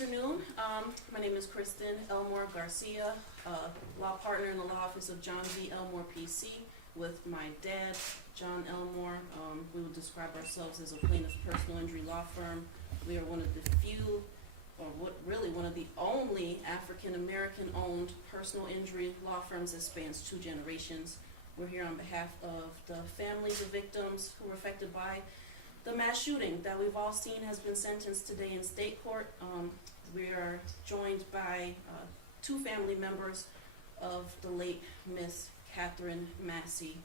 afternoon. My name is Kristen Elmore Garcia, law partner in the law office of John V. Elmore PC with my dad, John Elmore. We would describe ourselves as a plaintiff personal injury law firm. We are one of the few, or really one of the only African-American owned personal injury law firms that spans 2 generations. We're here on behalf of the families of victims who were affected by the mass shooting that we've all seen has been sentenced today in state court. We are joined by 2 family members of the late Miss Catherine Massey,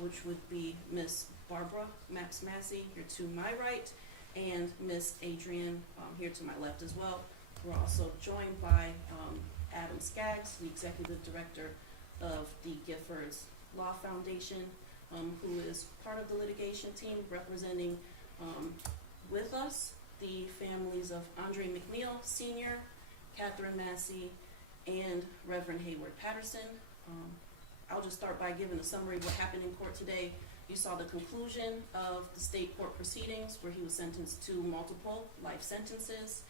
which would be Miss Barbara Maps Massey here to my right, and Miss Adrienne here to my left as well. We're also joined by Adam Skaggs, the executive director of the Giffords Law Foundation, who is part of the litigation team representing with us the families of Andre McNeil Sr., Catherine Massey, and Reverend Hayward Patterson. I'll just start by giving a summary of what happened in court today. You saw the conclusion of the state court proceedings where he was sentenced to multiple life sentences,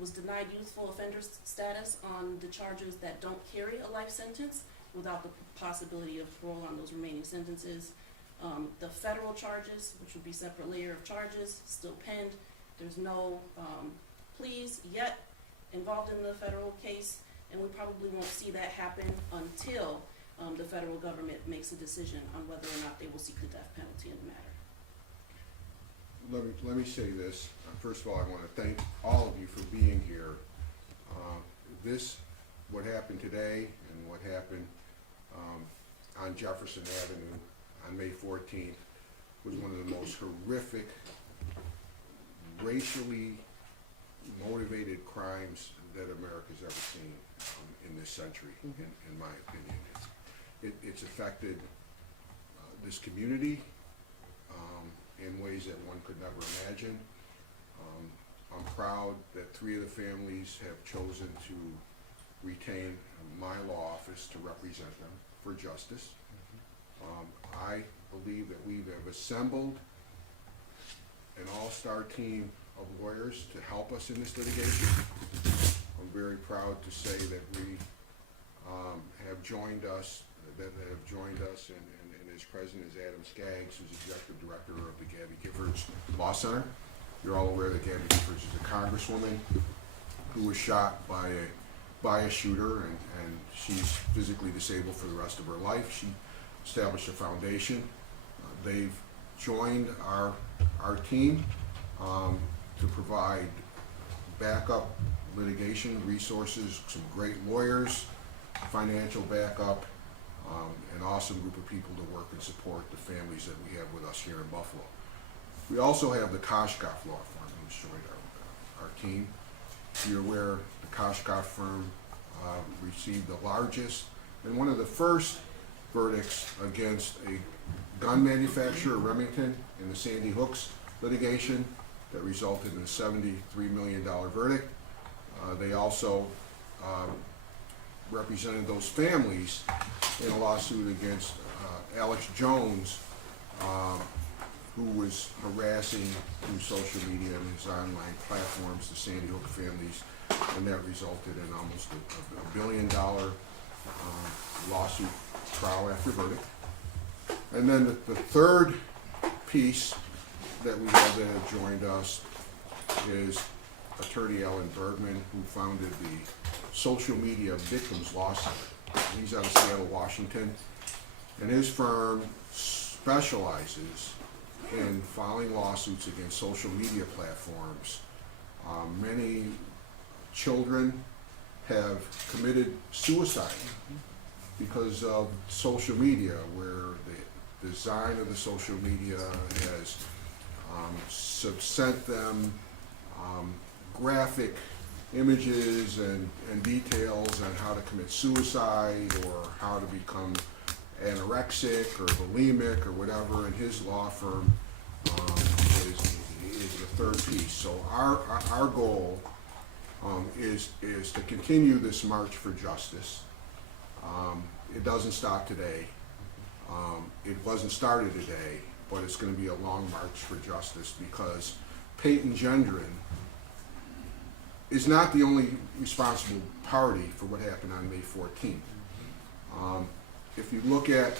was denied youthful offender status on the charges that don't carry a life sentence without the possibility of parole on those remaining sentences. The federal charges, which would be separate layer of charges, still penned. There's no pleas yet involved in the federal case, and we probably won't see that happen until the federal government makes a decision on whether or not they will seek the death penalty in the matter. Let me say this. First of all, I want to thank all of you for being here. What happened today and what happened on Jefferson Avenue on May 14th was one of the most horrific, racially motivated crimes that America's ever seen in this century, in my opinion. It's affected this community in ways that one could never imagine. I'm proud that 3 of the families have chosen to retain my law office to represent them for justice. I believe that we have assembled an all-star team of lawyers to help us in this litigation. I'm very proud to say that we have joined us, and his president is Adam Skaggs, who's executive director of the Gabby Giffords Law Center. You're all aware that Gabby Giffords is a congresswoman who was shot by a shooter, and she's physically disabled for the rest of her life. She established a foundation. They've joined our team to provide backup litigation resources, some great lawyers, financial backup, an awesome group of people to work and support the families that we have with us here in Buffalo. We also have the Koshkoff Law Firm who's joined our team. You're aware the Koshkoff firm received the largest and one of the first verdicts against a gun manufacturer, Remington, in the Sandy Hooks litigation that resulted in a $73 million verdict. They also represented those families in a lawsuit against Alex Jones, who was harassing through social media and his online platforms the Sandy Hook families, and that resulted in almost a $1 billion lawsuit trial after verdict. And then the third piece that we have that have joined us is attorney Alan Bergman, who founded the Social Media Victims Law Center. He's out of Seattle, Washington, and his firm specializes in filing lawsuits against social media platforms. Many children have committed suicide because of social media, where the design of the social media has sent them graphic images and details on how to commit suicide or how to become anorexic or bulimic or whatever, and his law firm is the third piece. So our goal is to continue this march for justice. It doesn't stop today. It wasn't started today, but it's going to be a long march for justice, because Peyton Gendron is not the only responsible party for what happened on May 14th. If you look at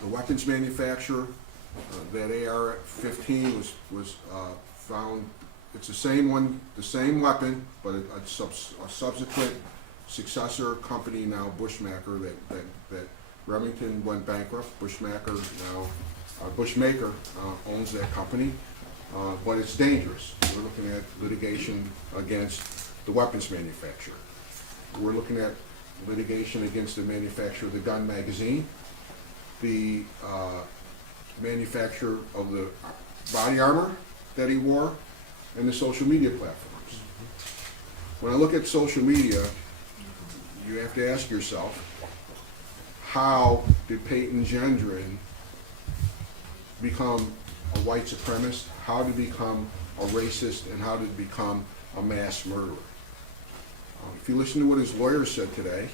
the weapons manufacturer, that AR-15 was found, it's the same one, the same weapon, but a subsequent successor company now, Bushmaker, that Remington went bankrupt. Bushmaker owns that company, but it's dangerous. We're looking at litigation against the weapons manufacturer. We're looking at litigation against the manufacturer of the gun magazine, the manufacturer of the body armor that he wore, and the social media platforms. When I look at social media, you have to ask yourself, how did Peyton Gendron become a white supremacist? How did he become a racist? And how did he become a mass murderer? If you listen to what his lawyers said today,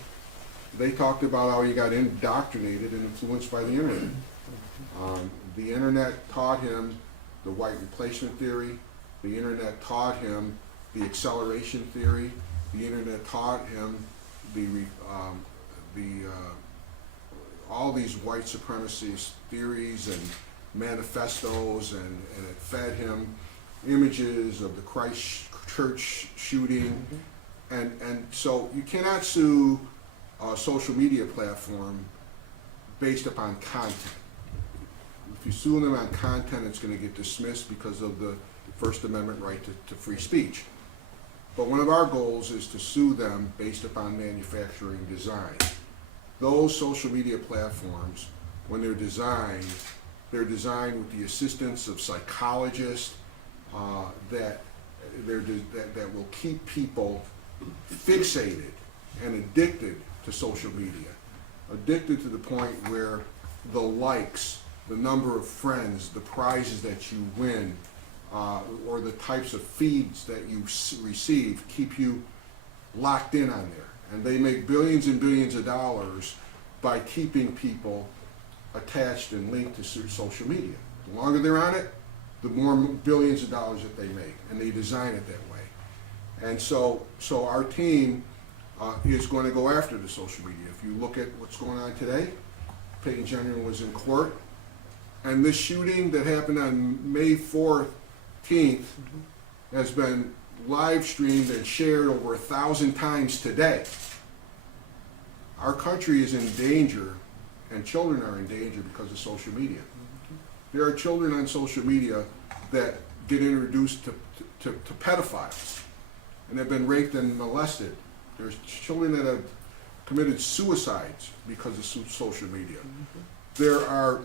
they talked about how he got indoctrinated and influenced by the internet. The internet taught him the white replacement theory. The internet taught him the acceleration theory. The internet taught him all these white supremacist theories and manifestos, and it fed him images of the Christchurch shooting. And so you cannot sue a social media platform based upon content. If you sue them on content, it's going to get dismissed because of the First Amendment right to free speech. But one of our goals is to sue them based upon manufacturing design. Those social media platforms, when they're designed with the assistance of psychologists that will keep people fixated and addicted to social media, addicted to the point where the likes, the number of friends, the prizes that you win, or the types of feeds that you receive keep you locked in on there. And they make billions and billions of dollars by keeping people attached and linked to social media. The longer they're on it, the more billions of dollars that they make, and they design it that way. And so our team is going to go after the social media. If you look at what's going on today, Peyton Gendron was in court, and this shooting that happened on May 14th has been live streamed and shared over 1,000 times today. Our country is in danger, and children are in danger because of social media. There are children on social media that get introduced to pedophiles and have been raped and molested. There's children that have committed suicides because of social media. There are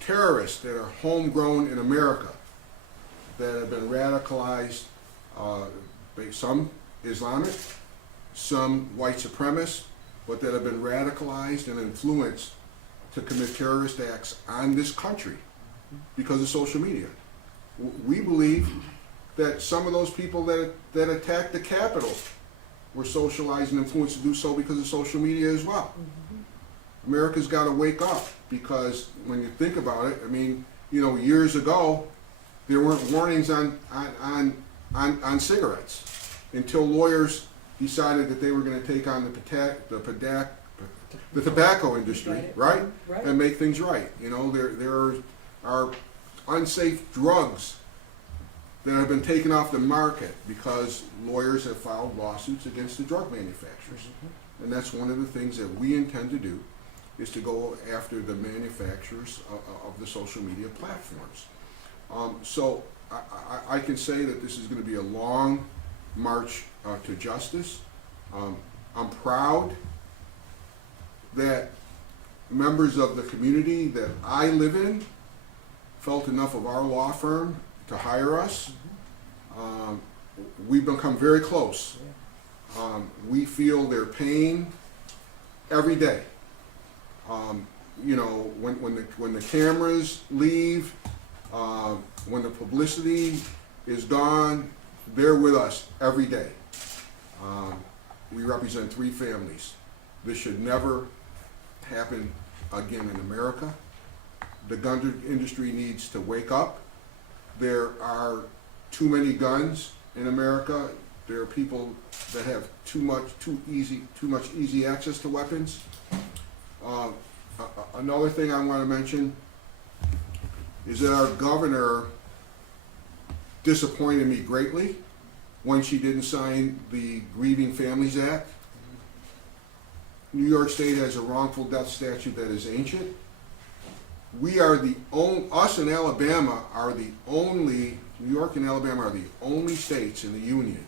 terrorists that are homegrown in America that have been radicalized, some Islamic, some white supremacists, but that have been radicalized and influenced to commit terrorist acts on this country because of social media. We believe that some of those people that attacked the Capitol were socialized and influenced to do so because of social media as well. America's got to wake up, because when you think about it, I mean, years ago, there weren't warnings on cigarettes until lawyers decided that they were going to take on the tobacco industry, right? And make things right. There are unsafe drugs that have been taken off the market because lawyers have filed lawsuits against the drug manufacturers. And that's one of the things that we intend to do, is to go after the manufacturers of the social media platforms. So I can say that this is going to be a long march to justice. I'm proud that members of the community that I live in felt enough of our law firm to hire us. We've become very close. We feel their pain every day. When the cameras leave, when the publicity is gone, they're with us every day. We represent 3 families. This should never happen again in America. The gun industry needs to wake up. There are too many guns in America. There are people that have too much easy access to weapons. Another thing I want to mention is that our governor disappointed me greatly when she didn't sign the Grieving Families Act. New York State has a wrongful death statute that is ancient. We are us and Alabama are the only, New York and Alabama are the only states in the Union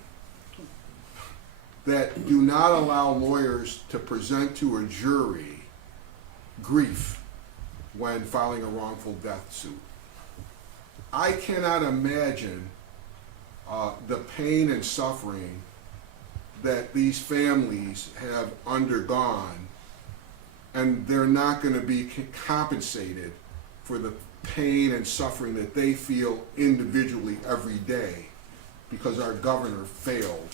that do not allow lawyers to present to a jury grief when filing a wrongful death suit. I cannot imagine the pain and suffering that these families have undergone, and they're not going to be compensated for the pain and suffering that they feel individually every day because our governor failed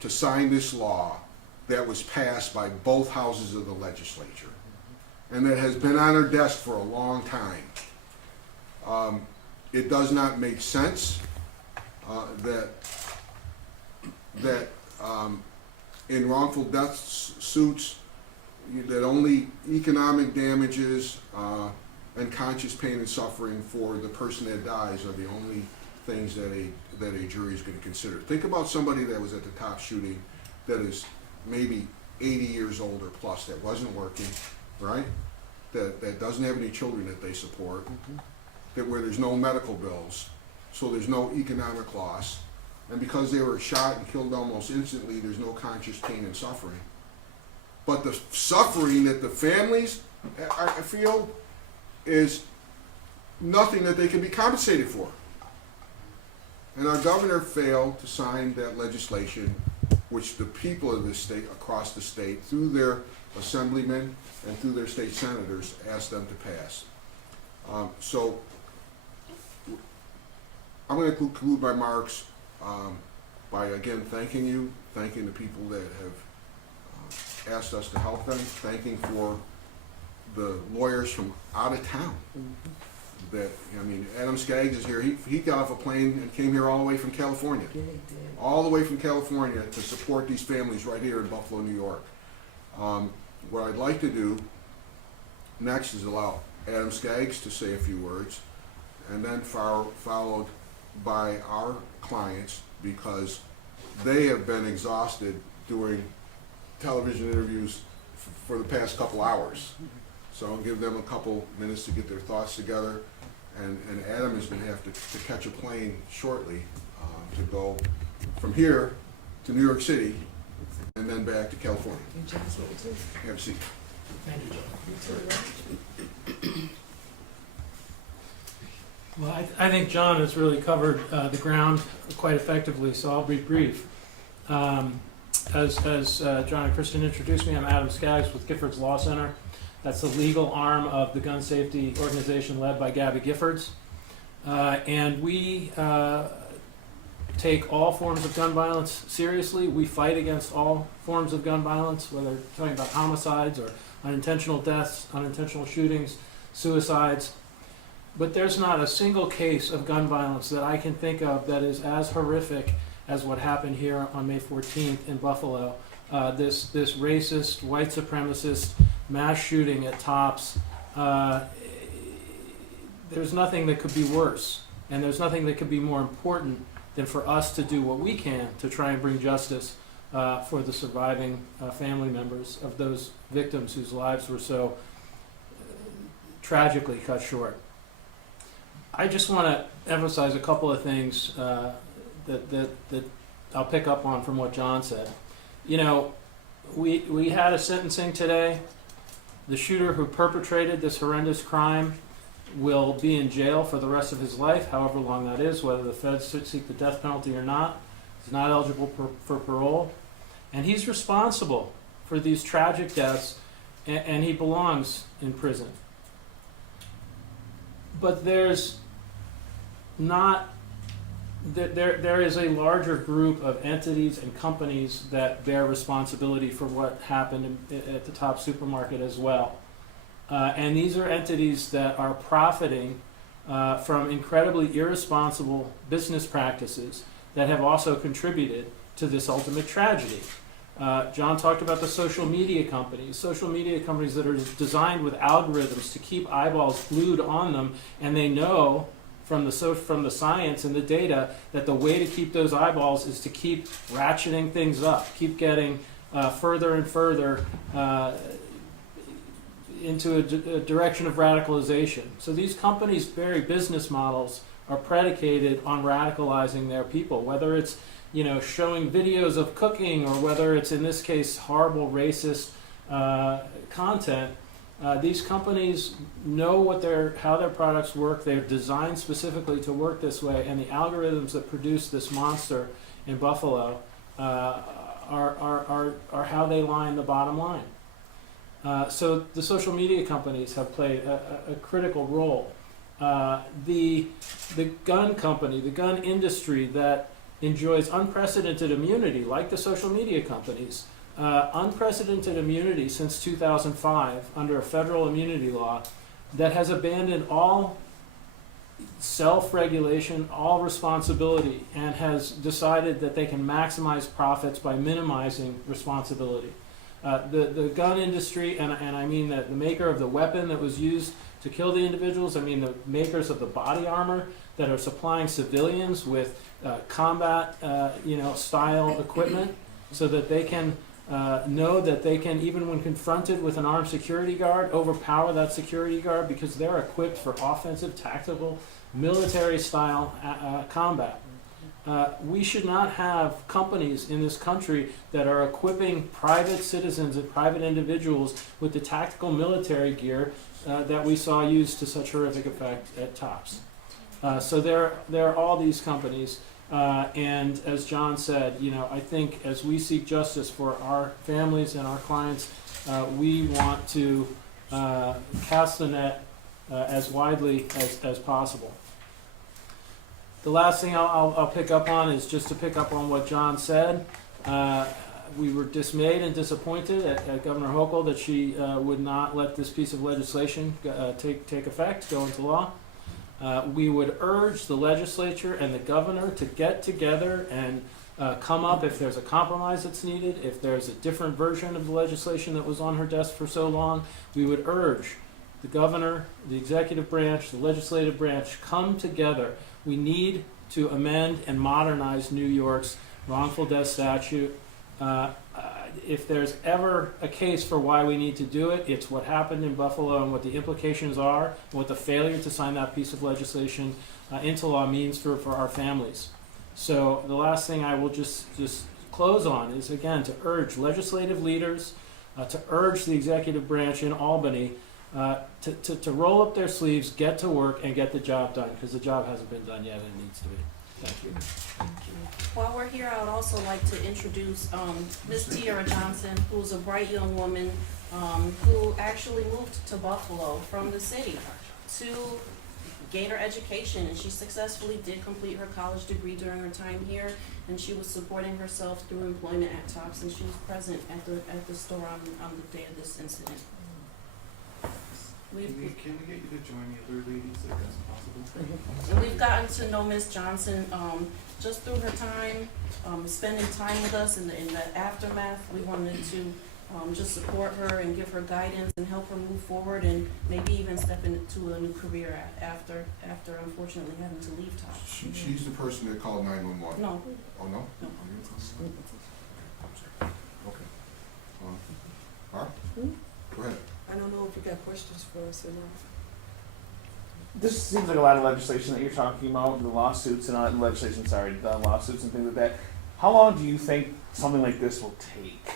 to sign this law that was passed by both houses of the legislature and that has been on her desk for a long time. It does not make sense that in wrongful death suits that only economic damages and conscious pain and suffering for the person that dies are the only things that a jury is going to consider. Think about somebody that was at the top shooting that is maybe 80 years old or plus, that wasn't working, right? That doesn't have any children that they support, that where there's no medical bills, so there's no economic loss, and because they were shot and killed almost instantly, there's no conscious pain and suffering. But the suffering that the families, I feel, is nothing that they can be compensated for. And our governor failed to sign that legislation, which the people of this state, across the state, through their assemblymen and through their state senators, asked them to pass. So I'm going to conclude my remarks by again thanking you, thanking the people that have asked us to help them, thanking for the lawyers from out of town. That, I mean, Adam Skaggs is here. He got off a plane and came here all the way from California. All the way from California to support these families right here in Buffalo, New York. What I'd like to do next is allow Adam Skaggs to say a few words, and then followed by our clients, because they have been exhausted doing television interviews for the past couple hours. So I'll give them a couple minutes to get their thoughts together, and Adam is going to have to catch a plane shortly to go from here to New York City and then back to California. Have a seat. Thank you, John. Well, I think John has really covered the ground quite effectively, so I'll be brief. As John and Kristen introduced me, I'm Adam Skaggs with Giffords Law Center. That's the legal arm of the gun safety organization led by Gabby Giffords. And we take all forms of gun violence seriously. We fight against all forms of gun violence, whether talking about homicides or unintentional deaths, unintentional shootings, suicides. But there's not a single case of gun violence that I can think of that is as horrific as what happened here on May 14th in Buffalo. This racist, white supremacist mass shooting at Tops. There's nothing that could be worse, and there's nothing that could be more important than for us to do what we can to try and bring justice for the surviving family members of those victims whose lives were so tragically cut short. I just want to emphasize a couple of things that I'll pick up on from what John said. You know, we had a sentencing today. The shooter who perpetrated this horrendous crime will be in jail for the rest of his life, however long that is, whether the feds seek the death penalty or not. He's not eligible for parole. And he's responsible for these tragic deaths, and he belongs in prison. But there's not, there is a larger group of entities and companies that bear responsibility for what happened at the Top supermarket as well. And these are entities that are profiting from incredibly irresponsible business practices that have also contributed to this ultimate tragedy. John talked about the social media companies that are designed with algorithms to keep eyeballs glued on them, and they know from the science and the data that the way to keep those eyeballs is to keep ratcheting things up, keep getting further and further into a direction of radicalization. So these companies' very business models are predicated on radicalizing their people, whether it's showing videos of cooking, or whether it's, in this case, horrible racist content. These companies know how their products work. They're designed specifically to work this way, and the algorithms that produce this monster in Buffalo are how they line the bottom line. So the social media companies have played a critical role. The gun company, the gun industry that enjoys unprecedented immunity, like the social media companies, unprecedented immunity since 2005 under a federal immunity law that has abandoned all self-regulation, all responsibility, and has decided that they can maximize profits by minimizing responsibility. The gun industry, and I mean that the maker of the weapon that was used to kill the individuals, I mean the makers of the body armor that are supplying civilians with combat style equipment, so that they can know that they can, even when confronted with an armed security guard, overpower that security guard because they're equipped for offensive, tactical, military style combat. We should not have companies in this country that are equipping private citizens and private individuals with the tactical military gear that we saw used to such horrific effect at Tops. So there are all these companies, and as John said, I think as we seek justice for our families and our clients, we want to cast the net as widely as possible. The last thing I'll pick up on is just to pick up on what John said. We were dismayed and disappointed at Governor Hochul that she would not let this piece of legislation take effect, go into law. We would urge the legislature and the governor to get together and come up, if there's a compromise that's needed, if there's a different version of the legislation that was on her desk for so long. We would urge the governor, the executive branch, the legislative branch, come together. We need to amend and modernize New York's wrongful death statute. If there's ever a case for why we need to do it, it's what happened in Buffalo and what the implications are, what the failure to sign that piece of legislation into law means for our families. So the last thing I will just close on is, again, to urge legislative leaders, to urge the executive branch in Albany to roll up their sleeves, get to work, and get the job done, because the job hasn't been done yet and it needs to be. Thank you. While we're here, I would also like to introduce Miss Tiara Johnson, who's a bright young woman who actually moved to Buffalo from the city to gain her education, and she successfully did complete her college degree during her time here, and she was supporting herself through employment at Tops, and she was present at the store on the day of this incident. Can we get you to join the other ladies if that's possible? And we've gotten to know Miss Johnson just through her time, spending time with us in the aftermath. We wanted to just support her and give her guidance and help her move forward, and maybe even step into a new career after unfortunately having to leave Tops. She's the person that called 911? No. Oh, no? No. Okay. Barb? Go ahead. I don't know if you got questions for us or not. This seems like a lot of legislation that you're talking about, the lawsuits and the lawsuits and things like that. How long do you think something like this will take?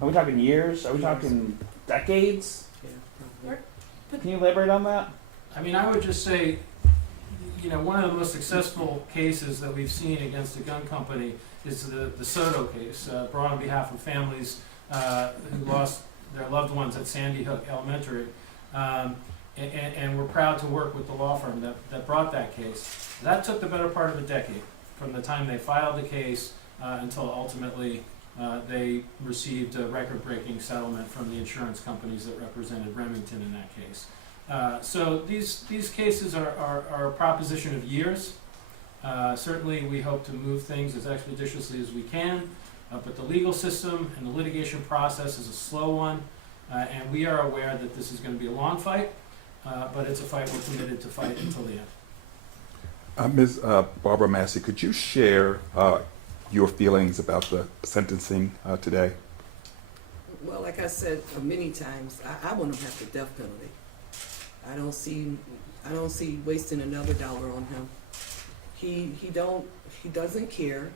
Are we talking years? Are we talking decades? Can you elaborate on that? I mean, I would just say, one of the most successful cases that we've seen against a gun company is the Soto case, brought on behalf of families who lost their loved ones at Sandy Hook Elementary. And we're proud to work with the law firm that brought that case. That took the better part of a decade, from the time they filed the case until ultimately they received a record-breaking settlement from the insurance companies that represented Remington in that case. So these cases are a proposition of years. Certainly, we hope to move things as expeditiously as we can, but the legal system and the litigation process is a slow one, and we are aware that this is going to be a long fight, but it's a fight we're committed to fight until the end. Ms. Barbara Massey, could you share your feelings about the sentencing today? Well, like I said many times, I want him to have the death penalty. I don't see wasting another dollar on him. He doesn't care.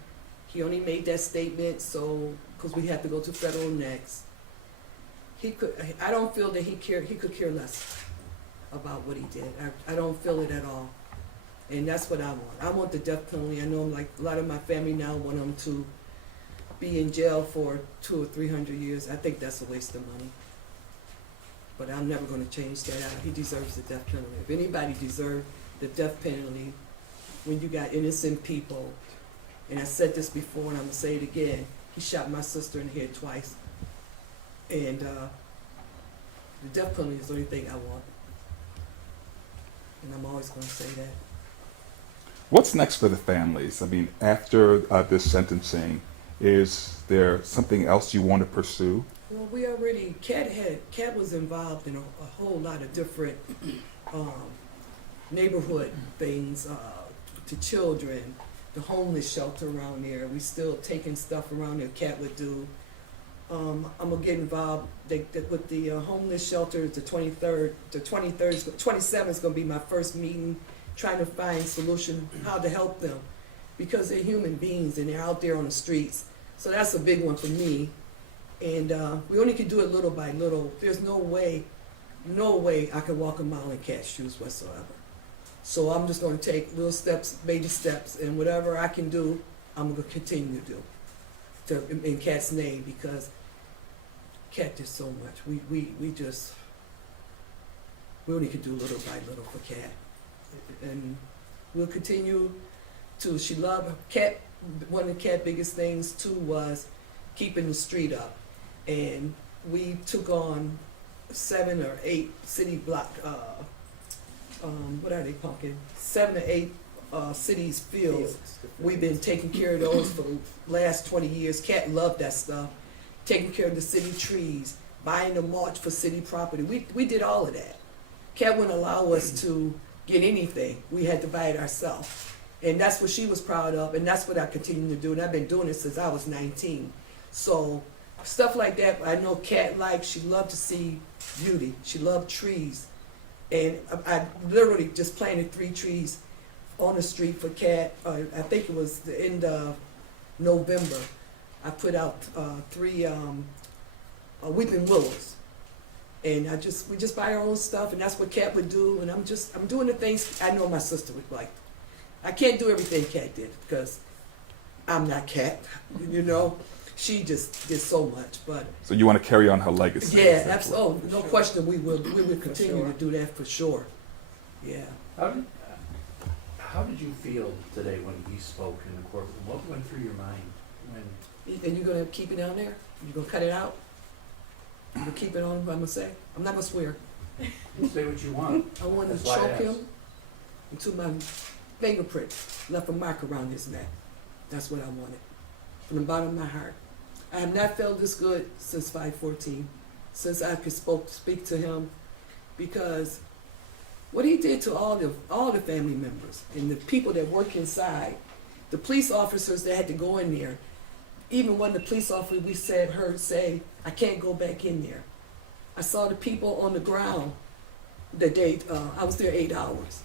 He only made that statement because we have to go to federal next. I don't feel that he could care less about what he did. I don't feel it at all. And that's what I want. I want the death penalty. I know like a lot of my family now want him to be in jail for 200 or 300 years. I think that's a waste of money. But I'm never going to change that out. He deserves the death penalty. If anybody deserves the death penalty, when you got innocent people, and I said this before and I'm going to say it again, he shot my sister in the head twice. And the death penalty is the only thing I want. And I'm always going to say that. What's next for the families? I mean, after this sentencing, is there something else you want to pursue? Well, we already, Kat was involved in a whole lot of different neighborhood things, to children, the homeless shelter around there. We still taking stuff around there Kat would do. I'm gonna get involved with the homeless shelter. The 27th is gonna be my first meeting, trying to find solution how to help them, because they're human beings and they're out there on the streets. So that's a big one for me. And we only can do it little by little. There's no way I can walk a mile in Kat's shoes whatsoever. So I'm just going to take little steps, baby steps, and whatever I can do, I'm going to continue to do in Kat's name, because Kat did so much. We only can do little by little for Kat. And we'll continue to, she loved Kat. One of Kat's biggest things too was keeping the street up. And we took on 7 or 8 city block, what are they, Pumpkin? 7 or 8 cities fields. We've been taking care of those for the last 20 years. Kat loved that stuff. Taking care of the city trees, buying the mulch for city property. We did all of that. Kat wouldn't allow us to get anything. We had to buy it ourselves. And that's what she was proud of, and that's what I continue to do. And I've been doing it since I was 19. So stuff like that, I know Kat liked. She loved to see beauty. She loved trees. And I literally just planted 3 trees on the street for Kat. I think it was the end of November. I put out 3 weeping willows. And we just buy our own stuff, and that's what Kat would do. And I'm doing the things I know my sister would like. I can't do everything Kat did because I'm not Kat, you know. She just did so much, but So you want to carry on her legacy? yeah, absolutely. Oh, no question. We will continue to do that for sure. Yeah. How did you feel today when he spoke in the courtroom? What went through your mind when? And you're gonna keep it down there? You're gonna cut it out? You're gonna keep it on? What I'm gonna say? I'm not gonna swear. Say what you want. I want to That's why I choke asked. him until my fingerprint left a mark around his neck. That's what I wanted, from the bottom of my heart. I have not felt this good since 5/14, since I could speak to him, because what he did to all the family members and the people that work inside, the police officers that had to go in there. Even when the police officer heard say, I can't go back in there. I saw the people on the ground that day. I was there 8 hours.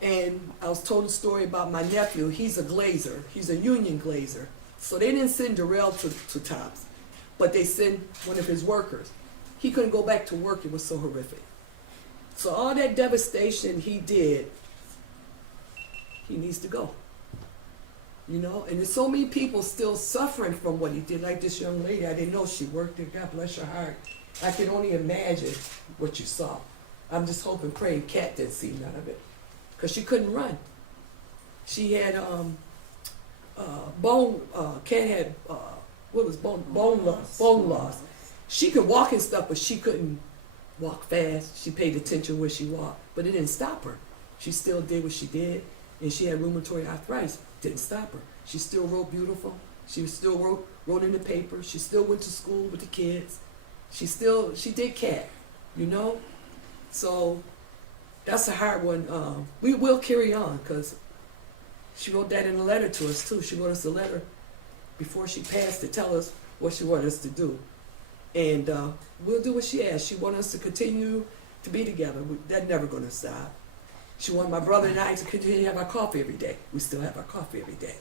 And I was told a story about my nephew. He's a glazer. He's a union glazer. So they didn't send Darrell to Tops, but they sent one of his workers. He couldn't go back to work. It was so horrific. So all that devastation he did, he needs to go. You know, and there's so many people still suffering from what he did, like this young lady. I didn't know she worked there. God bless her heart. I can only imagine what you saw. I'm just hoping, praying Kat didn't see none of it, because she couldn't run. She had Kat had bone loss. She could walk and stuff, but she couldn't walk fast. She paid attention where she walked, but it didn't stop her. She still did what she did. and she had rheumatoid arthritis. Didn't stop her. She still wrote beautiful. She still wrote in the paper. She still went to school with the kids. She did cat, you know? So that's a hard one. We will carry on because she wrote that in a letter to us too. She wrote us a letter before she passed to tell us what she wanted us to do. And we'll do what she asked. She wanted us to continue to be together. That's never going to stop. She wanted my brother and I to continue to have our coffee every day. We still have our coffee every day.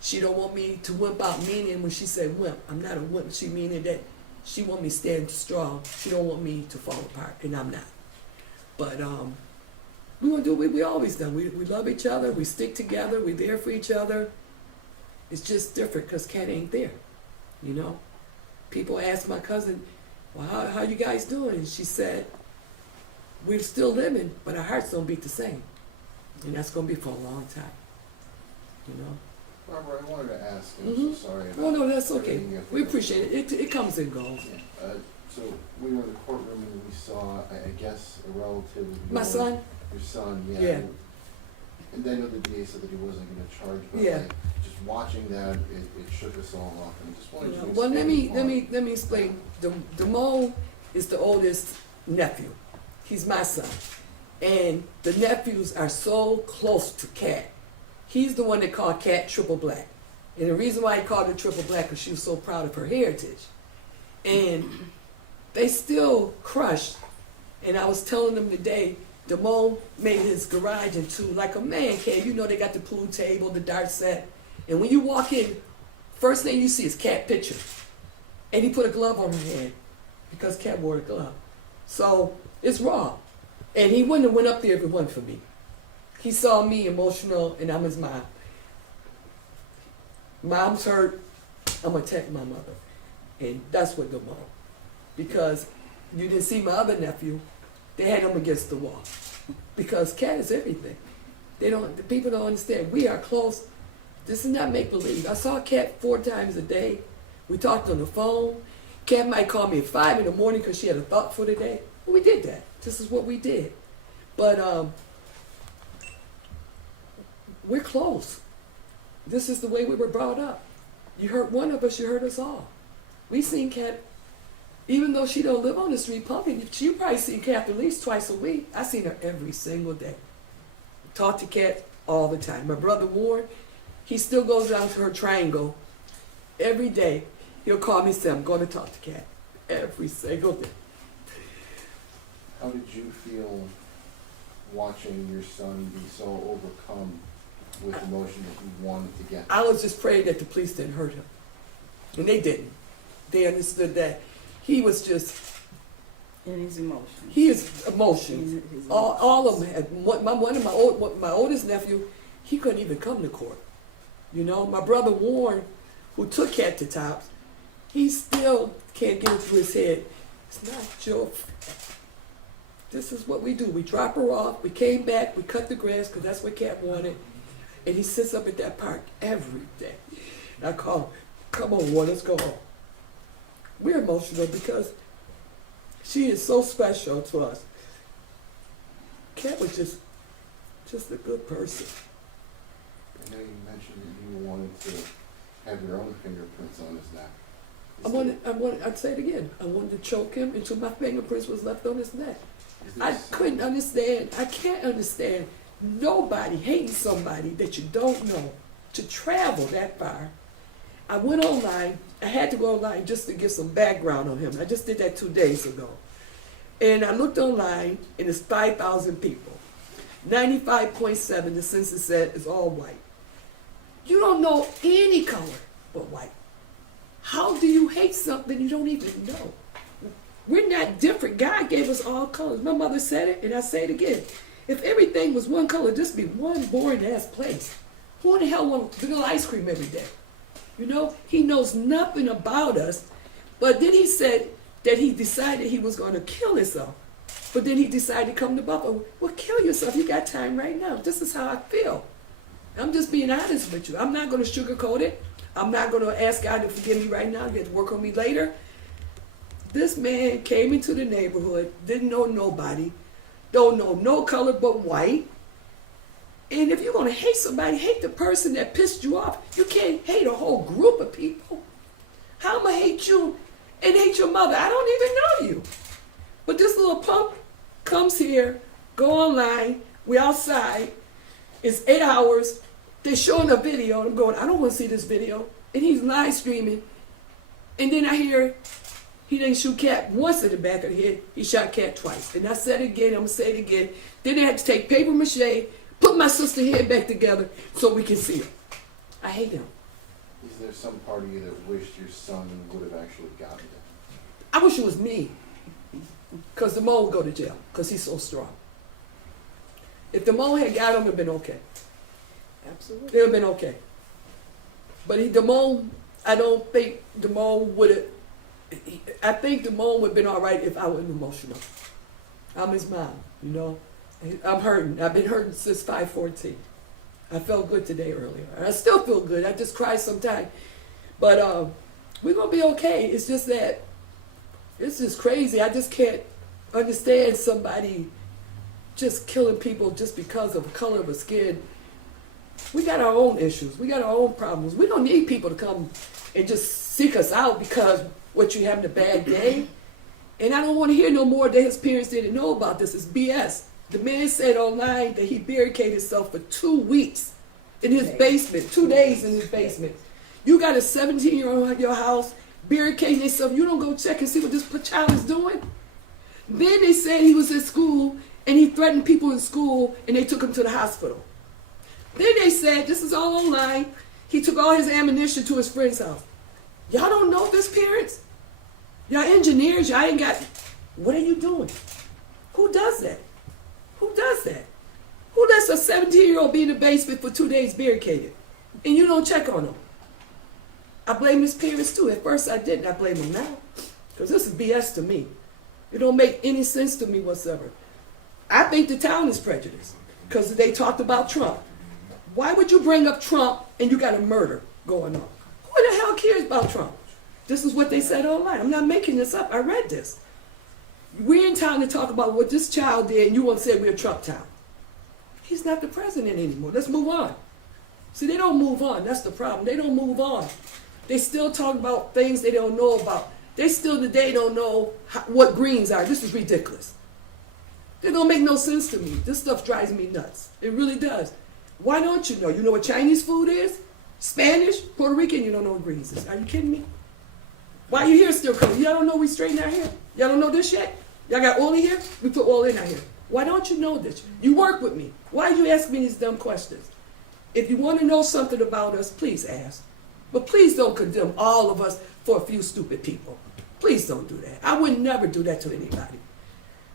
She don't want me to wimp out, meaning when she said wimp, I'm not a wimp. She meaning that she want me to stand strong. She don't want me to fall apart, and I'm not. But we want to do what we always done. We love each other. We stick together. We're there for each other. It's just different because Kat ain't there, you know. People ask my cousin, well, how you guys doing? And she said, we're still living, but our hearts don't beat the same. And that's going to be for a long time, you know. Barbara, I wanted to ask, I'm so sorry about No, that's okay. everything you have to We go appreciate it. It comes and goes. through. So we were in the courtroom and we saw, I guess, a relative of My yours, son? Your son, yeah. Yeah. And I know the DA said that he wasn't going to charge, but Yeah. like, just watching that, it shook us all up. And I just wanted to Well, expand let me explain. Damone is the oldest nephew. He's my son. And the nephews are so close to Kat. He's the one that called Kat Triple Black. And the reason why he called her Triple Black because she was so proud of her heritage. And they still crushed. And I was telling them today, Damone made his garage into like a man cave. You know, they got the pool table, the dart set. And when you walk in, first thing you see is Kat picture. And he put a glove on her hand because Kat wore a glove. So it's raw. And he wouldn't have went up there if it wasn't for me. He saw me emotional, and I'm his mom. Mom's hurt, I'm going to attack my mother. And that's what Damone. Because you didn't see my other nephew, they had him against the wall. Because Kat is everything. The people don't understand. We are close. This is not make-believe. I saw Kat 4 times a day. We talked on the phone. Kat might call me at 5 in the morning because she had a thought for the day. Well, we did that. This is what we did. But we're close. This is the way we were brought up. You hurt one of us, you hurt us all. We seen Kat, even though she don't live on the street pumping, you probably seen Kat at least twice a week. I seen her every single day. Talk to Kat all the time. My brother Warren, he still goes down to her triangle every day. He'll call me and say, I'm going to talk to Kat every single day. How did you feel watching your son be so overcome with emotion that he wanted to get? I was just praying that the police didn't hurt him. And they didn't. They understood that he was just, And his emotions. he is emotion. His All of them had, one of my oldest nephew, he couldn't even come to court. You know, my brother Warren, who took Kat to Tops, he still can't get it through his head. It's not your fault. This is what we do. We drop her off. We came back. We cut the grass because that's what Kat wanted. And he sits up at that park every day. And I call him, come on, Warren, let's go home. We're emotional because she is so special to us. Kat was just a good person. I know you mentioned that you wanted to have your own fingerprints on his neck. I'd say it again. I wanted to choke him until my fingerprints was left on his neck. Is there I some- couldn't understand. I can't understand nobody hating somebody that you don't know to travel that far. I went online. I had to go online just to get some background on him. I just did that 2 days ago. And I looked online, and it's 5,000 people. 95.7, the census said, is all white. You don't know any color but white. How do you hate something you don't even know? We're not different. God gave us all colors. My mother said it, and I say it again. If everything was one color, this would be one boring-ass place. Who in the hell wants vanilla ice cream every day? You know, he knows nothing about us. But then he said that he decided he was going to kill himself. But then he decided to come to Buffalo. Well, kill yourself. You got time right now. This is how I feel. I'm just being honest with you. I'm not going to sugarcoat it. I'm not going to ask God to forgive me right now. He has to work on me later. This man came into the neighborhood, didn't know nobody, don't know no color but white, And if you're gonna hate somebody, hate the person that pissed you off. You can't hate a whole group of people. How am I hate you and hate your mother? I don't even know you. But this little punk comes here, go online, we outside, it's 8 hours, they're showing a video, and I'm going, I don't want to see this video. And he's live streaming. And then I hear he didn't shoot Cat once in the back of the head, he shot Cat twice. And I said it again, I'm gonna say it again. Then they had to take paper mache, put my sister's head back together so we can see her. I hate him. Is there some part of you that wished your son would have actually gotten it? I wish it was me. Because the mole would go to jail, because he's so strong. If the mole had got him, it would have been okay. Absolutely. It would have been okay. But the mole, I don't think the mole would have, I think the mole would have been all right if I wasn't emotional. I'm his mom, you know. I'm hurting. I've been hurting since 5:14. I felt good today earlier. I still feel good. I just cry sometimes. But we're going to be okay. It's just that it's just crazy. I just can't understand somebody just killing people just because of the color of a skin. We got our own issues. We got our own problems. We don't need people to come and just seek us out because what you having a bad day. And I don't want to hear no more that his parents didn't know about this. It's BS. The man said online that he barricaded himself for 2 weeks in his basement, 2 days in his basement. You got a 17-year-old at your house barricading himself. You don't go check and see what this child is doing. Then they said he was at school and he threatened people in school and they took him to the hospital. Then they said, this is all online, he took all his ammunition to his friend's house. Y'all don't know this, parents? Y'all engineers, y'all ain't got, what are you doing? Who does that? Who does that? Who lets a 17-year-old be in the basement for 2 days barricaded? And you don't check on him. I blame his parents too. At first I didn't. I blame him now. Because this is BS to me. It don't make any sense to me whatsoever. I think the town is prejudiced. Because they talked about Trump. Why would you bring up Trump and you got a murder going on? Who the hell cares about Trump? This is what they said online. I'm not making this up. I read this. We're in town to talk about what this child did, and you want to say we're Trump town. He's not the president anymore. Let's move on. See, they don't move on. That's the problem. They don't move on. They still talk about things they don't know about. They still today don't know what greens are. This is ridiculous. It don't make no sense to me. This stuff drives me nuts. It really does. Why don't you know? You know what Chinese food is? Spanish? Puerto Rican? You don't know what greens is. Are you kidding me? Why are you here still coming? Y'all don't know we straighten our hair? Y'all don't know this yet? Y'all got oil in here? We put oil in our hair. Why don't you know this? You work with me. Why you ask me these dumb questions? If you want to know something about us, please ask. But please don't condemn all of us for a few stupid people. Please don't do that. I would never do that to anybody.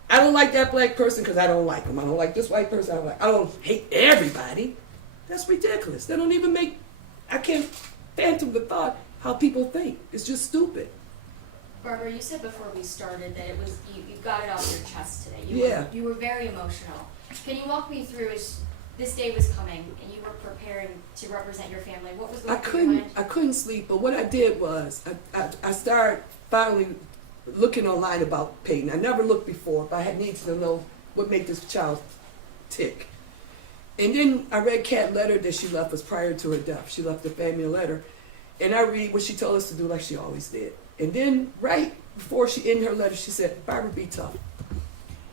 I don't like that black person because I don't like him. I don't like this white person. I don't hate everybody. That's ridiculous. They don't even make, I can't fathom the thought how people think. It's just stupid. Barbara, you said before we started that it was you got it off your chest today. You were very emotional. Can you walk me through as this day was coming and you were preparing to represent your family? What was going through your mind? I couldn't sleep, but what I did was I started finally looking online about Peyton. I never looked before, but I needed to know what made this child tick. And then I read Kat's letter that she left us prior to her death. She left the family a letter. And I read what she told us to do like she always did. And then right before she ended her letter, she said, Barbara, be tough.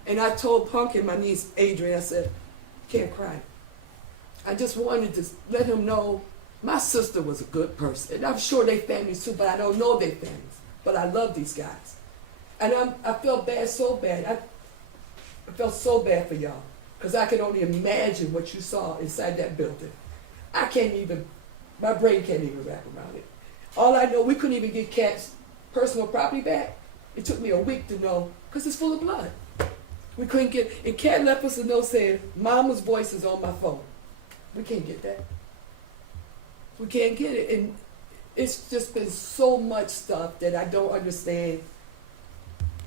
And I told Punk and my niece Adrian, I said, can't cry. I just wanted to let him know my sister was a good person. And I'm sure they families too, but I don't know their families. But I love these guys. And I felt bad, so bad. I felt so bad for y'all. Because I can only imagine what you saw inside that building. I can't even, my brain can't even wrap around it. All I know, we couldn't even get Kat's personal property back. It took me a week to know, because it's full of blood. We couldn't get, and Kat left us a note saying, Mama's voice is on my phone. We can't get that. We can't get it. And it's just been so much stuff that I don't understand.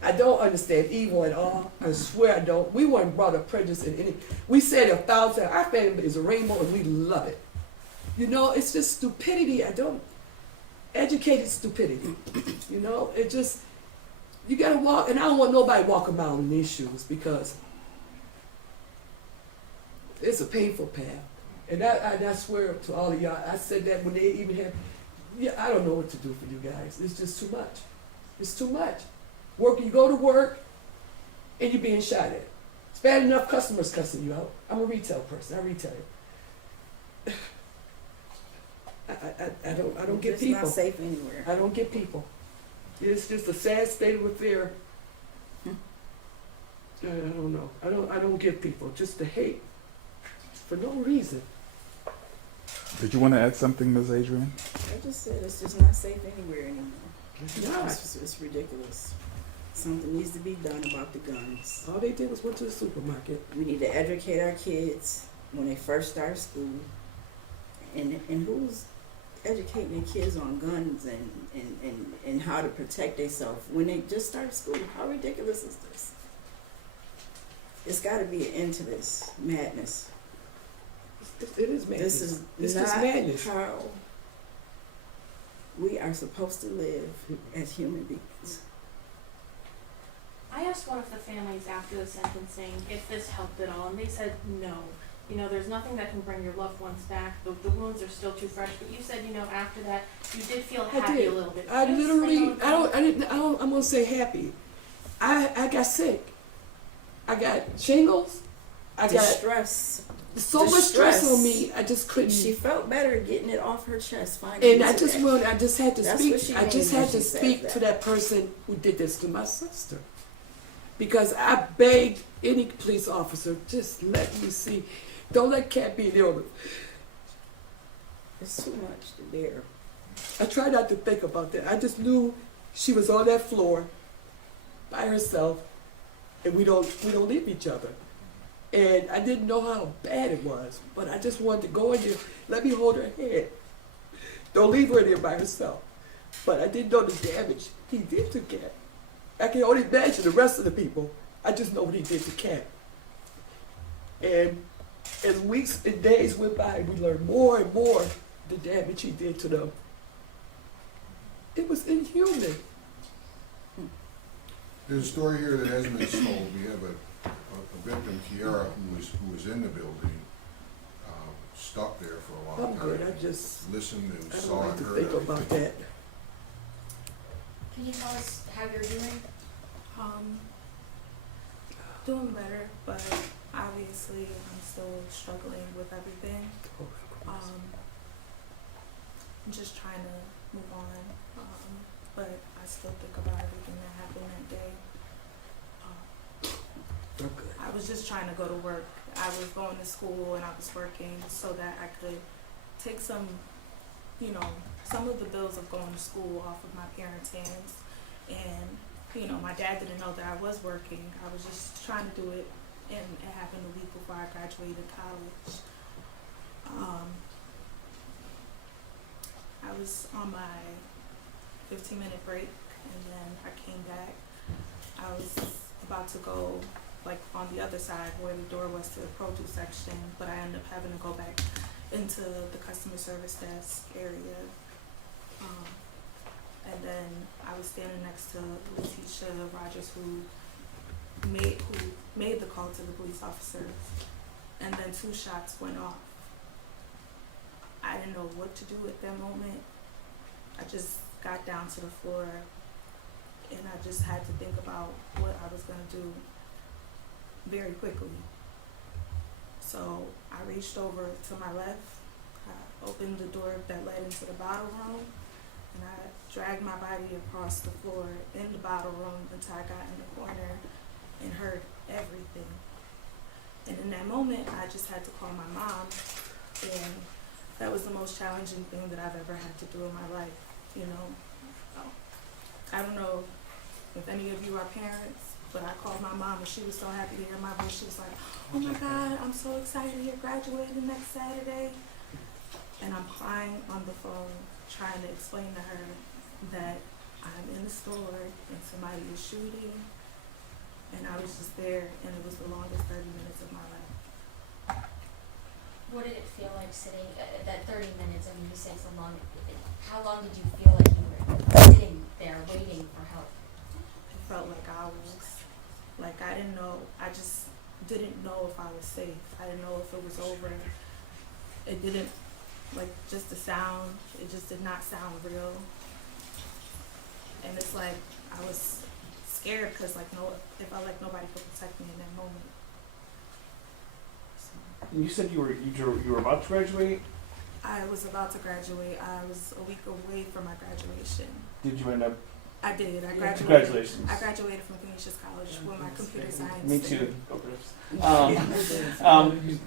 I don't understand evil at all. I swear I don't. We weren't brought up prejudice in any. We said 1,000 times, our family is a rainbow and we love it. You know, it's just stupidity. Educated stupidity. You know, it just, you gotta walk, and I don't want nobody walking around in these shoes because It's a painful path. And I swear to all of y'all, I said that when they even had, yeah, I don't know what to do for you guys. It's just too much. It's too much. You go to work, and you're being shot at. It's bad enough customers cussing you out. I'm a retail person. I retail. I don't get It's people. not safe anywhere. I don't get people. It's just a sad state of affair. I don't know. I don't get people. Just the hate for no reason. Did you want to add something, Ms. Adrian? I just said it's just not safe anywhere anymore. It's not. It's ridiculous. Something needs to be done about the guns. All they did was went to the supermarket. We need to educate our kids when they first start school. And who's educating their kids on guns and how to protect themselves when they just start school? How ridiculous is this? It's got to be an end to this madness. It is madness. This is It's not just madness. how we are supposed to live as human beings. I asked one of the families after the sentencing if this helped at all, and they said no. You know, there's nothing that can bring your loved ones back. The wounds are still too fresh. But you said, you know, after that, you did feel happy a little bit. I Can you literally, explain I'm gonna say happy. I got sick. I got shingles. I The got stress. so much stress on me. I just couldn't. She felt better getting it off her chest finally. And I just had to That's speak. what she I just means had when to she speak says to that. that person who did this to my sister. Because I begged any police officer, just let me see. Don't let Kat be an illness. It's too much to bear. I tried not to think about that. I just knew she was on that floor by herself, and we don't leave each other. And I didn't know how bad it was, but I just wanted to go in there, let me hold her hand. Don't leave her in there by herself. But I didn't know the damage he did to Kat. I can only imagine the rest of the people. I just know what he did to Kat. And as weeks and days went by, we learned more and more the damage he did to them. It was inhuman. There's a story here that hasn't been told. We have a victim, Kiara, who was in the building, stuck there for a long I'm time. good. I just, Listened and I don't saw like and to heard think everything. about that. Can you tell us how you're doing? Doing better, but obviously I'm still struggling with everything. I'm just trying to move on, but I still think about everything that happened that day. I'm good. I was just trying to go to work. I was going to school and I was working so that I could take some, some of the bills of going to school off of my parents' hands. And, my dad didn't know that I was working. I was just trying to do it, and it happened a week before I graduated college. I was on my 15-minute break, and then I came back. I was about to go on the other side where the door was to the produce section, but I ended up having to go back into the customer service desk area. And then I was standing next to Letitia Rogers, who made the call to the police officers, and then 2 shots went off. I didn't know what to do at that moment. I just got down to the floor, and I just had to think about what I was gonna do very quickly. So I reached over to my left, I opened the door that led into the bottle room, and I dragged my body across the floor in the bottle room until I got in the corner and heard everything. And in that moment, I just had to call my mom, and that was the most challenging thing that I've ever had to do in my life, I don't know if any of you are parents, but I called my mom and she was so happy to hear my voice. She was like, "Oh my God, I'm so excited you're graduating next Saturday." And I'm crying on the phone, trying to explain to her that I'm in the store and somebody is shooting. And I was just there, and it was the longest 30 minutes of my life. What did it feel like sitting, that 30 minutes, I mean, you said so long, how long did you feel like you were sitting there waiting for help? It felt like hours. Like I didn't know, I just didn't know if I was safe. I didn't know if it was over. It didn't, like, just the sound, it just did not sound real. And it's like, I was scared because, like, it felt like nobody could protect me in that moment. So, You said you were about to graduate. I was about to graduate. I was a week away from my graduation. Did you end up? I did. I graduated. Congratulations. I graduated from Canisius College with my computer science. Me too.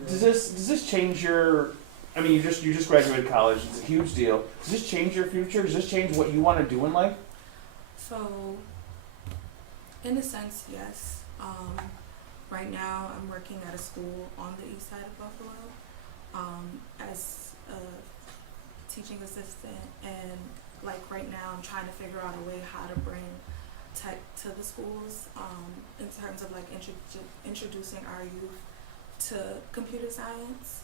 Does this change your? I mean, you just graduated college. It's a huge deal. Does this change your future? Does this change what you want to do in life? So, in a sense, yes. Right now, I'm working at a school on the east side of Buffalo as a teaching assistant, and like right now, I'm trying to figure out a way how to bring tech to the schools in terms of like introducing our youth to computer science.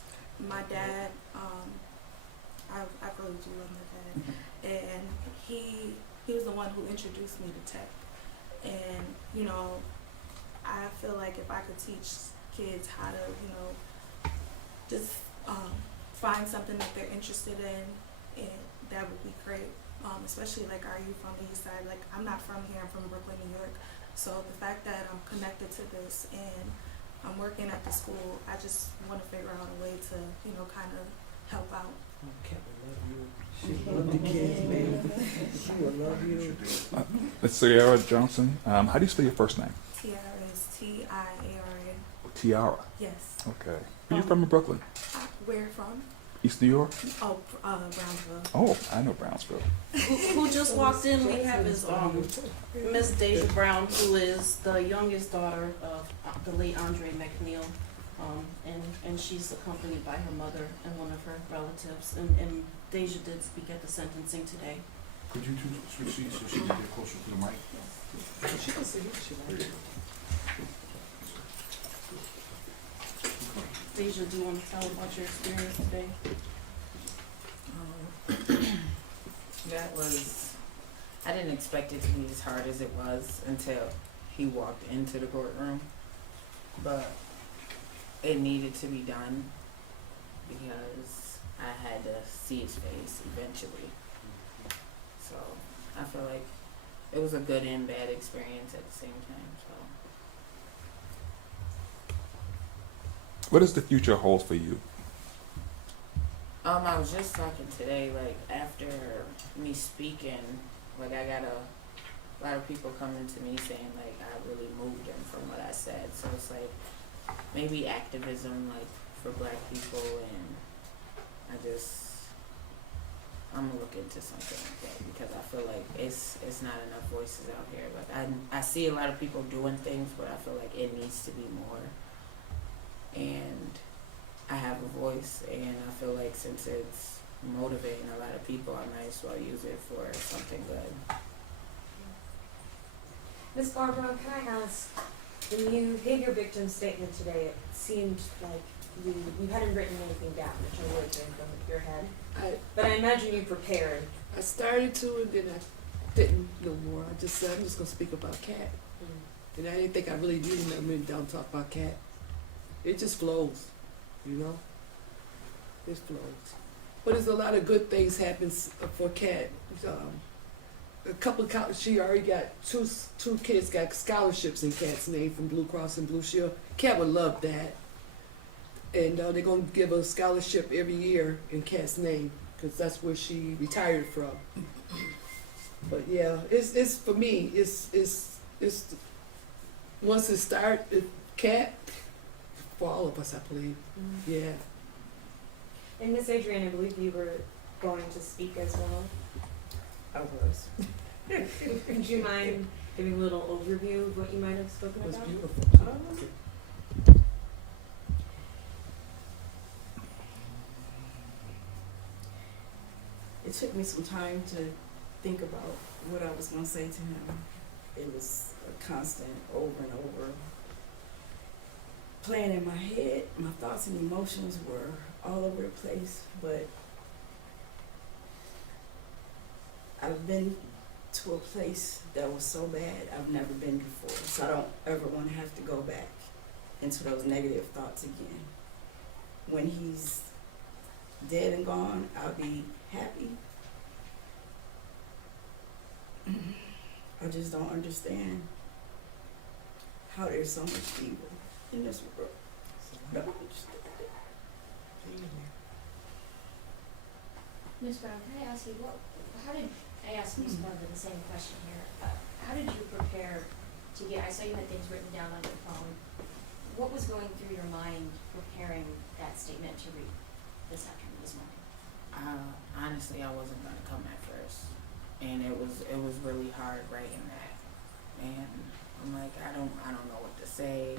My dad, I really do love my dad, and he was the one who introduced me to tech. And you know, I feel like if I could teach kids how to, you know, just find something that they're interested in, and that would be great. Especially like our youth on the east side. Like, I'm not from here, I'm from Brooklyn, New York. So the fact that I'm connected to this and I'm working at the school, I just want to figure out a way to, you know, kind of help out. She will love the kids, man. She will love you. Miss Sierra Johnson, how do you spell your first name? Tiara is Tiara. Tiara. Yes. Okay. Are you from Brooklyn? Where from? East New York? Oh, Brownsville. Oh, I know Brownsville. Who just walked in? We have is Miss Deja Brown, who is the youngest daughter of the late Andre McNeil, and she's accompanied by her mother and one of her relatives. And Deja did speak at the sentencing today. Could you two switch seats so she can get closer to the mic? She can see you. She wants. Deja, do you want to tell about your experience today? That was, I didn't expect it to be as hard as it was until he walked into the courtroom. But it needed to be done because I had to see his face eventually. So I feel like it was a good and bad experience at the same time. So. What does the future hold for you? I was just talking today, like, after me speaking, like, I got a lot of people coming to me saying, like, I really moved them from what I said. So it's like, maybe activism, like, for black people, and I'm gonna look into something like that because I feel like it's not enough voices out here. Like, I see a lot of people doing things, but I feel like it needs to be more. And I have a voice, and I feel like since it's motivating a lot of people, I might as well use it for something good. Ms. Barbara, can I ask, when you gave your victim statement today, it seemed like you hadn't written anything down, that your words came from your head. But I imagine you prepared. I started to, and then I didn't no more. I just said, I'm just going to speak about Cat. And I didn't think I really needed to written down to talk about Cat. It just flows, you know? It flows. But there's a lot of good things happens for Cat. A couple of, she already got two kids got scholarships in Cat's name from Blue Cross and Blue Shield. Cat would love that. And they're going to give a scholarship every year in Cat's name because that's where she retired from. But yeah, it's for me, it's once it starts, Cat, for all of us, I believe. Mm-hmm. Yeah. And Miss Adrienne, I believe you were going to speak as well. I was. Would you mind giving a little overview of what you might have spoken It was about? beautiful. It took me some time to think about what I was going to say to him. It was a constant over and over playing in my head. My thoughts and emotions were all over the place, but I've been to a place that was so bad I've never been before, so I don't ever want to have to go back. into those negative thoughts again. When he's dead and gone, I'll be happy. I just don't understand how there's so much evil in this world. I don't understand it. Ms. Brown, can I ask you, how did, I asked Ms. Barber the same question here, how did you prepare to get, I saw you had things written down on your phone. What was going through your mind preparing that statement to read this morning? Honestly, I wasn't gonna come at first, and it was really hard writing that, and I'm like, I don't know what to say,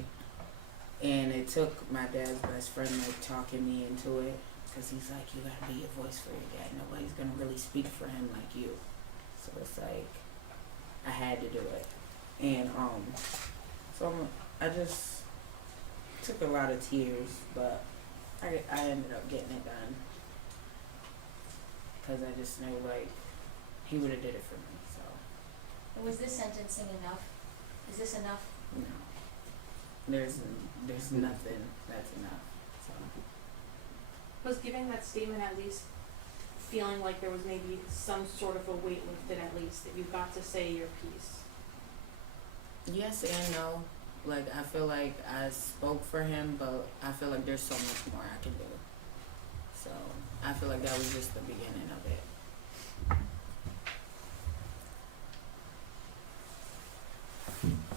and it took my dad's best friend like talking me into it, cause he's like, you gotta be a voice for your dad. Nobody's gonna really speak for him like you, so it's like I had to do it, and I just took a lot of tears, but I ended up getting it done. Because I just knew, like, he would have did it for me, so. And was this sentencing enough? Is this enough? No. There's nothing that's enough, so. Was giving that statement at least feeling like there was maybe some sort of a weight lifted at least, that you got to say your piece? Yes and no. Like, I feel like I spoke for him, but I feel like there's so much more I can do. So, I feel like that was just the beginning of it.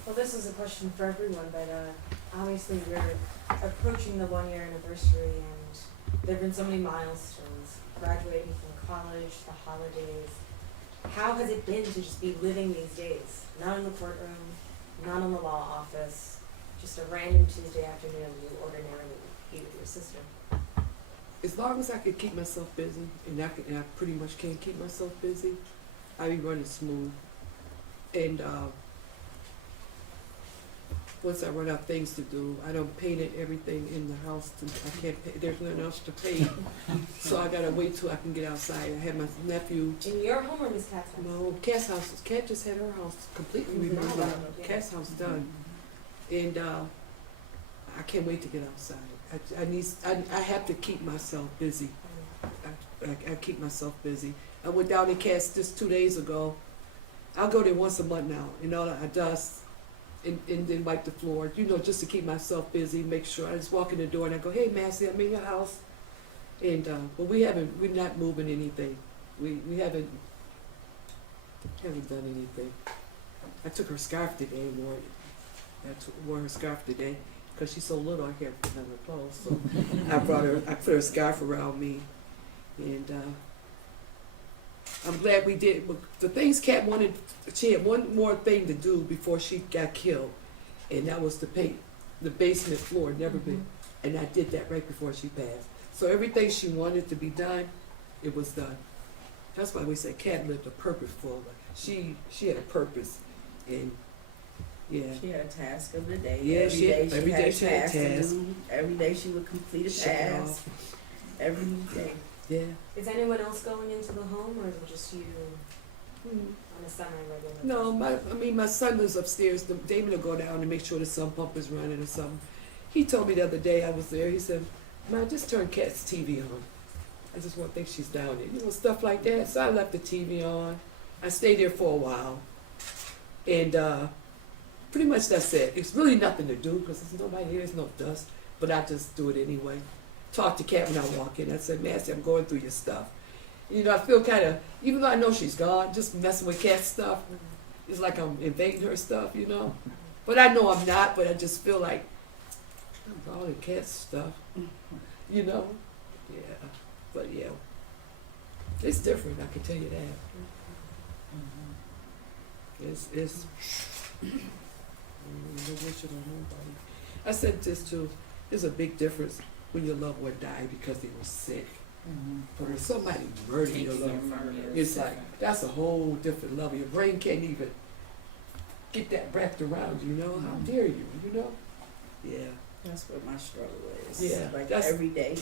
Well, this is a question for everyone, but obviously we're approaching the 1 year anniversary, and there have been so many milestones, graduating from college, the holidays. How has it been to just be living these days? Not in the courtroom, not in the law office, just a random Tuesday afternoon you ordinarily be with your sister. As long as I can keep myself busy, and I pretty much can keep myself busy, I be running smooth. And once I run out things to do, I done painted everything in the house. I can't pay, there's nothing else to paint, so I gotta wait till I can get outside. I had my nephew. In your home or Miss Kat's house? No, Kat's house. Kat just had her house completely remodeled. Yeah. Kat's house done, and I can't wait to get outside. I have to keep myself busy. I keep myself busy. I went down to Kat's just 2 days ago. I'll go there once a month now, and all I dust and then wipe the floor, just to keep myself busy, make sure. I just walk in the door and I go, hey, Massey, I'm in your house. And, but we're not moving anything. We haven't done anything. I took her scarf today, wore her scarf today, because she's so little I can't put on her clothes. So I put her scarf around me, and I'm glad we did. But the things Kat wanted, she had one more thing to do before she got killed, and that was to paint the basement floor. Never been, and I did that right before she passed. So everything she wanted to be done, it was done. That's why we say Kat lived a purposeful life. She had a purpose, and yeah. She had a task of the day. Yeah, every day she had a task to do. Every day she would complete a Shut task. Every day. Yeah. Is anyone else going into the home, or is it just you on a semi-regular basis? No, my son lives upstairs. David will go down and make sure the sump pump is running or something. He told me the other day I was there, he said, "Ma, just turn Kat's TV on. I just want to think she's down there." Stuff like that. So I left the TV on. I stayed there for a while. And pretty much that's it. It's really nothing to do because there's nobody here, there's no dust. But I just do it anyway. Talk to Kat when I walk in. I said, Massey, I'm going through your stuff. I feel kind of, even though I know she's gone, just messing with Kat's stuff. It's like I'm invading her stuff, But I know I'm not, but I just feel like I'm all in Kat's stuff, Yeah. But yeah, it's different, I can tell you that. It's no wish it on nobody. I said this too, there's a big difference when your loved one died because they were sick. But when somebody murdered your loved one, it's like, that's a whole different level. Your brain can't even get that wrapped around, How dare you, Yeah. That's what my struggle is. Yeah. Like every day.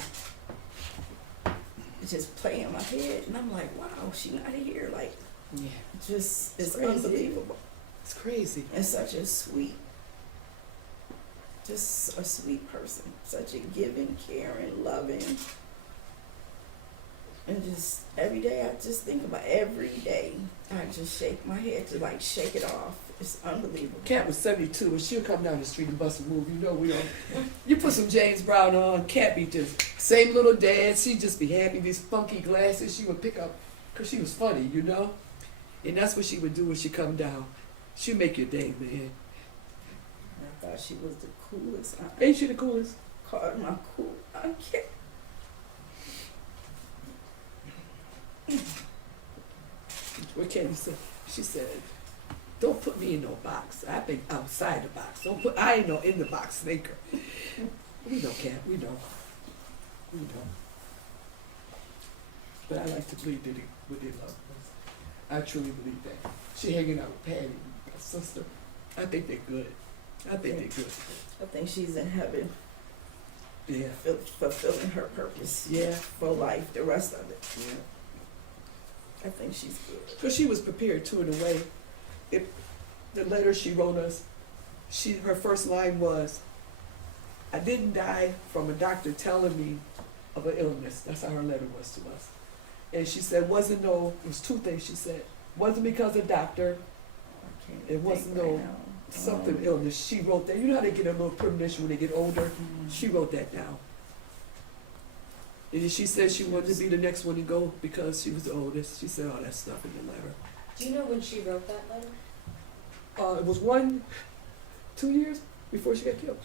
It's just playing in my head, and I'm like, wow, she's not here. Like, Yeah. just, it's crazy. unbelievable. It's crazy. And such a sweet just a sweet person, such a giving, caring, loving. And just every day, I just think about every day. I just shake my head to like shake it off. It's unbelievable. Cat was 72, and she'll come down the street and bust a move. You know we don't. You put some James Brown on, Cat be just same little dance. She'd just be having these funky glasses she would pick up because she was funny, you know. And that's what she would do when she come down. She'd make your day, man. I thought she was the coolest. Ain't she the coolest? Called my cool. I can't. What Candy said? She said, "Don't put me in no box. I think outside the box. Don't put. I ain't no in the box thinker." We know, Cat. We know. We know. But I like to believe that with their love. I truly believe that. She hanging out with Patty, my sister. I think they're good. I think they're good. I think she's in heaven. Yeah. Fulfilling her purpose. Yeah. For life, the rest of it. Yeah. I think she's good. Because she was prepared too, in a way. The letter she wrote us, her first line was, "I didn't die from a doctor telling me of an illness." That's how her letter was to us. And she said, it was two things she said. Wasn't because of doctor. It wasn't something illness. She wrote that. You know how they get a little premonition when they get older? She wrote that down. And she said she wanted to be the next one to go because she was the oldest. She said all that stuff in the letter. Do you know when she wrote that letter? It was 2 years before she got killed.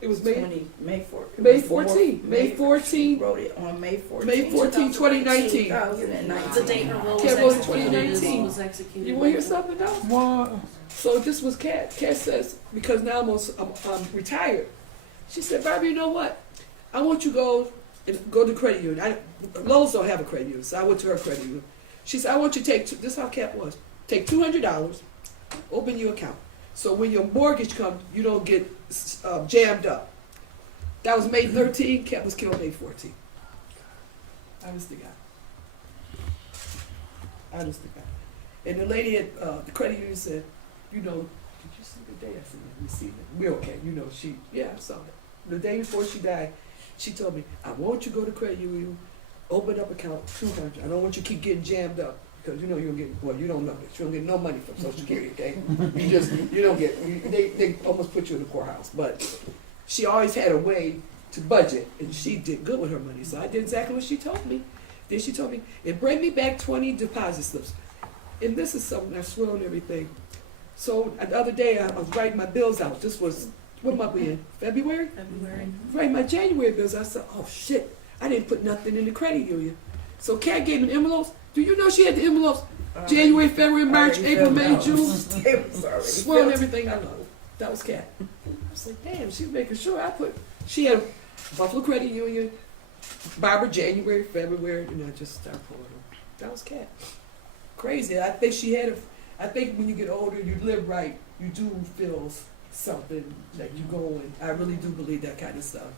It was May 14. May 14. She wrote it on May 14. May 14, 2019. 2019. The date her will was Cat wrote it executed. 2019. Was executed. You want to hear something else? What? So this was Cat. Cat says, because now I'm retired. She said, "Barbie, you know what? I want you to go to credit union. Lowe's don't have a credit union, so I went to her credit union. She said, I want you to take, this is how Cat was, take $200, open your account. So when your mortgage comes, you don't get jammed up." That was May 13, Cat was killed May 14. Honest to God. Honest to God. And the lady at the credit union said, "You know, did you see the day?" I said, "Yeah, we see it. We're okay." You know, I saw it. The day before she died, she told me, "I want you to go to credit union, open up account, $200. I don't want you to keep getting jammed up because you know you don't know this. You don't get no money from Social Security, okay? You don't get. They almost put you in the courthouse." But she always had a way to budget, and she did good with her money. So I did exactly what she told me. Then she told me, "And bring me back 20 deposit slips." And this is something I swear on everything. So the other day I was writing my bills out. This was, what month we in? February? Writing my January bills. I said, "Oh shit, I didn't put nothing in the credit union." So Kat gave me envelopes. Do you know she had the envelopes? January, February, March, April, May, June. Swear on everything I know. That was Kat. I was like, damn, she's making sure she had Buffalo Credit Union, Barbara, January, February, and I just started pulling them. That was Kat. Crazy. I think when you get older, you live right, you do feel something that you go in. I really do believe that kind of stuff.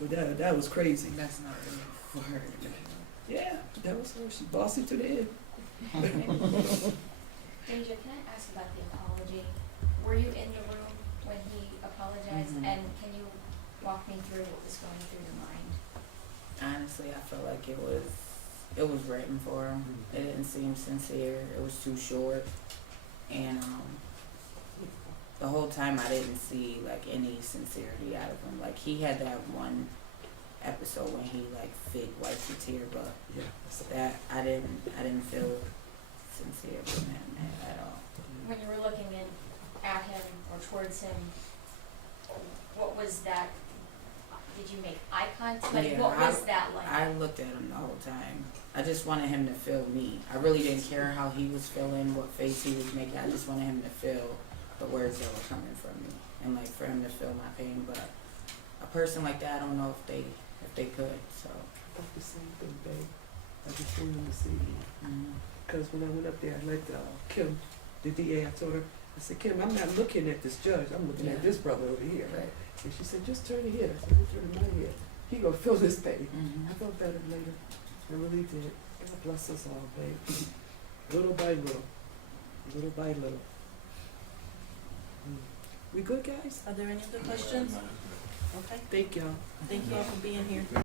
But that was crazy. That's not really for her. Yeah, that was her. She bossy to the end. Deja, can I ask about the apology? Were you in the room when he apologized? Mhm. And can you walk me through what was going through your mind? Honestly, I felt like it was written for him. It didn't seem sincere. It was too short, and the whole time I didn't see like any sincerity out of him. Like he had that one episode when he like fake wiped a tear, but that I didn't feel sincere from him at all. When you were looking at him or towards him, what was that? Did you make eye contact? Like, Yeah, what was that like? I looked at him the whole time. I just wanted him to feel me. I really didn't care how he was feeling, what face he was making. I just wanted him to feel the words that were coming from me, and like for him to feel my pain. But a person like that, I don't know if they could. So I thought the same thing, babe. I just wanted to see you. Because when I went up there, I let Kim, the DA, I told her, I said, "Kim, I'm not looking at this judge. I'm looking at this brother over here." Right. And she said, "Just turn your head." I said, "I'm turning my head. He gonna feel this pain." I felt better later. I really did. God bless us all, babe. Little by little. Little by little. We good, guys? Are there any other questions? Okay, Thank y'all. thank you all for being here.